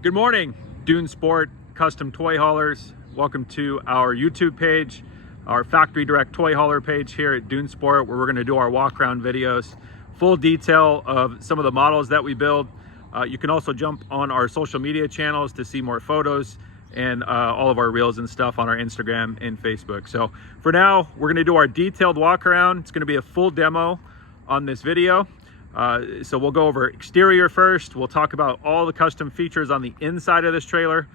Good morning, Dune Sport Custom Toy Haulers. Welcome to our YouTube page, our Factory Direct Toy Hauler page here at Dune Sport, where we're going to do our walk around videos, full detail of some of the models that we build. You can also jump on our social media channels to see more photos and all of our reels and stuff on our Instagram and Facebook. So for now, we're going to do our detailed walk around. It's going to be a full demo on this video. So we'll go over exterior first. We'll talk about all the custom features on the inside of this trailer.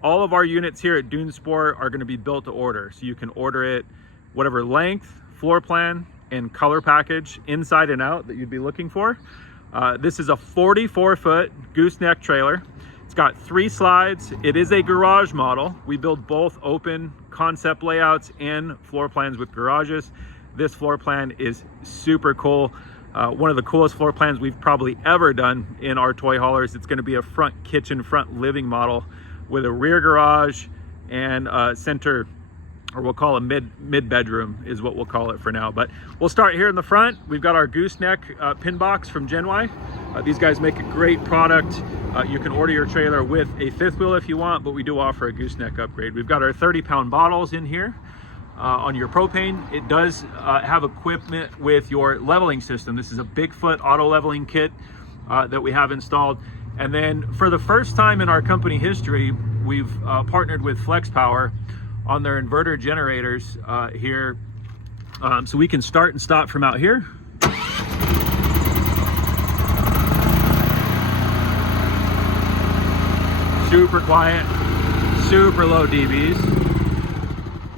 All of our units here at Dune Sport are going to be built to order. So you can order it whatever length, floor plan, and color package inside and out that you'd be looking for. This is a 44-foot gooseneck trailer. It's got 3 slides. It is a garage model. We build both open concept layouts and floor plans with garages. This floor plan is super cool. One of the coolest floor plans we've probably ever done in our toy haulers. It's going to be a front kitchen, front living model with a rear garage and center, or we'll call a mid bedroom is what we'll call it for now. But we'll start here in the front. We've got our gooseneck pin box from Gen Y. These guys make a great product. You can order your trailer with a 5th wheel if you want, but we do offer a gooseneck upgrade. We've got our 30-pound bottles in here. On your propane, it does have equipment with your leveling system. This is a Bigfoot auto leveling kit that we have installed. And then for the first time in our company history, we've partnered with Flex Power on their inverter generators here. So we can start and stop from out here. Super quiet, super low dBs.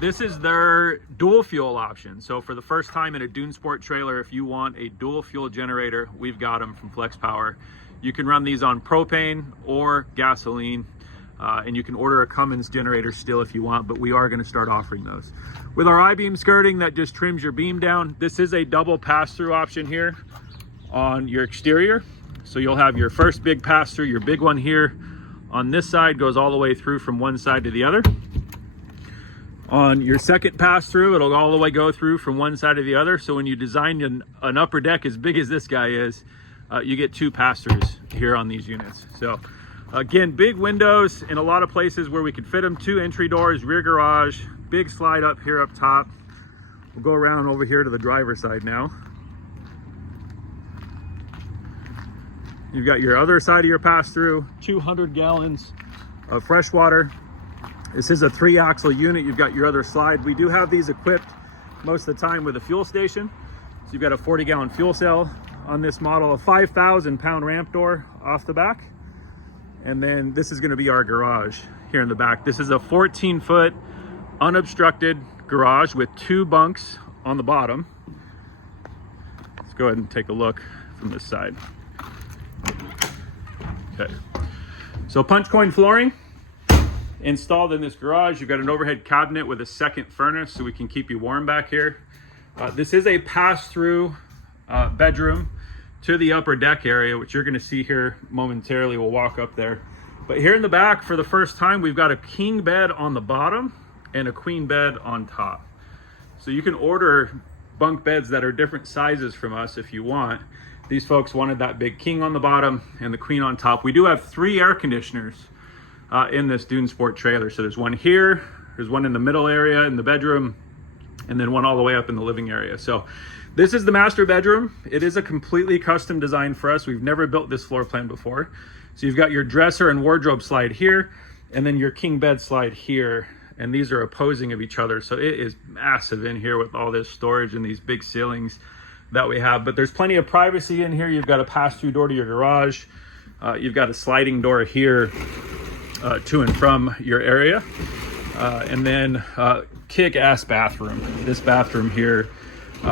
This is their dual fuel option. So for the first time in a Dune Sport trailer, if you want a dual fuel generator, we've got them from Flex Power. You can run these on propane or gasoline, and you can order a Cummins generator still if you want, but we are going to start offering those. With our I-beam skirting that just trims your beam down, this is a double pass-through option here on your exterior. So you'll have your first big pass-through, your big one here on this side goes all the way through from one side to the other. On your second pass through, it'll all the way go through from one side to the other. So when you design an upper deck as big as this guy is, you get 2 pass-throughs here on these units. So again, big windows in a lot of places where we could fit them, 2 entry doors, rear garage, big slide up here up top. We'll go around over here to the driver's side now. You've got your other side of your pass-through, 200 gallons of fresh water. This is a 3-axle unit. You've got your other slide. We do have these equipped most of the time with a fuel station. So you've got a 40-gallon fuel cell on this model, a 5,000-pound ramp door off the back. And then this is going to be our garage here in the back. This is a 14-foot unobstructed garage with 2 bunks on the bottom. Let's go ahead and take a look from this side. Okay. So punch coin flooring installed in this garage. You've got an overhead cabinet with a second furnace so we can keep you warm back here. This is a pass-through bedroom to the upper deck area, which you're going to see here momentarily. We'll walk up there. But here in the back, for the first time, we've got a king bed on the bottom and a queen bed on top. So you can order bunk beds that are different sizes from us if you want. These folks wanted that big king on the bottom and the queen on top. We do have 3 air conditioners in this Dune Sport trailer. So there's one here, there's one in the middle area in the bedroom, and then one all the way up in the living area. So this is the master bedroom. It is a completely custom design for us. We've never built this floor plan before. So you've got your dresser and wardrobe slide here, and then your king bed slide here. And these are opposing of each other. So it is massive in here with all this storage and these big ceilings that we have. But there's plenty of privacy in here. You've got a pass-through door to your garage. You've got a sliding door here to and from your area, and then kick-ass bathroom. This bathroom here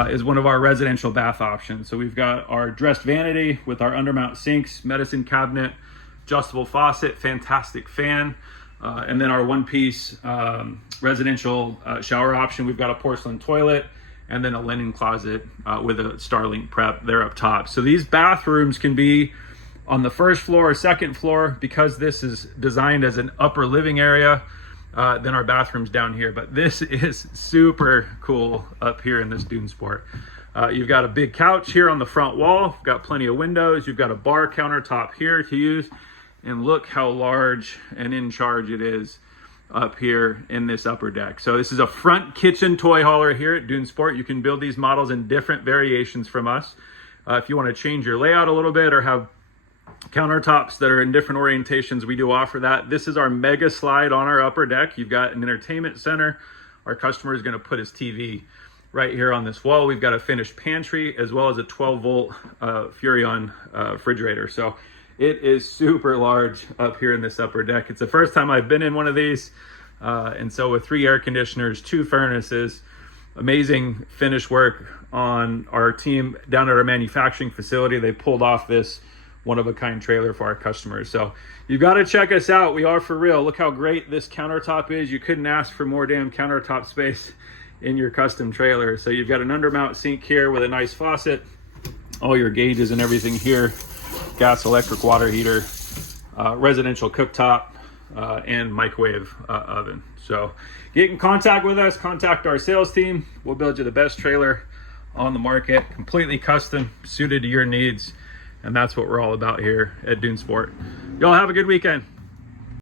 is one of our residential bath options. So we've got our dressed vanity with our undermount sinks, medicine cabinet, adjustable faucet, fantastic fan, and then our one-piece residential shower option. We've got a porcelain toilet and then a linen closet with a Starlink prep there up top. So these bathrooms can be on the first floor or second floor. Because this is designed as an upper living area, then our bathrooms down here. But this is super cool up here in this Dune Sport. You've got a big couch here on the front wall. You've got plenty of windows. You've got a bar countertop here to use. and look how large and in charge it is up here in this upper deck. So this is a front kitchen toy hauler here at Dune Sport. You can build these models in different variations from us. If you want to change your layout a little bit or have countertops that are in different orientations, we do offer that. This is our mega slide on our upper deck. You've got an entertainment center. Our customer is going to put his TV right here on this wall. We've got a finished pantry as well as a 12-volt Furrion refrigerator. So it is super large up here in this upper deck. It's the first time I've been in one of these. And so with 3 air conditioners, 2 furnaces, amazing finish work on our team down at our manufacturing facility. They pulled off this one-of-a-kind trailer for our customers. So you got to check us out. We are for real. Look how great this countertop is. You couldn't ask for more damn countertop space in your custom trailer. So you've got an undermount sink here with a nice faucet, all your gauges and everything here, gas, electric, water heater, residential cooktop, and microwave oven. So get in contact with us, contact our sales team. We'll build you the best trailer on the market, completely custom, suited to your needs. And that's what we're all about here at Dune Sport. Y'all have a good weekend.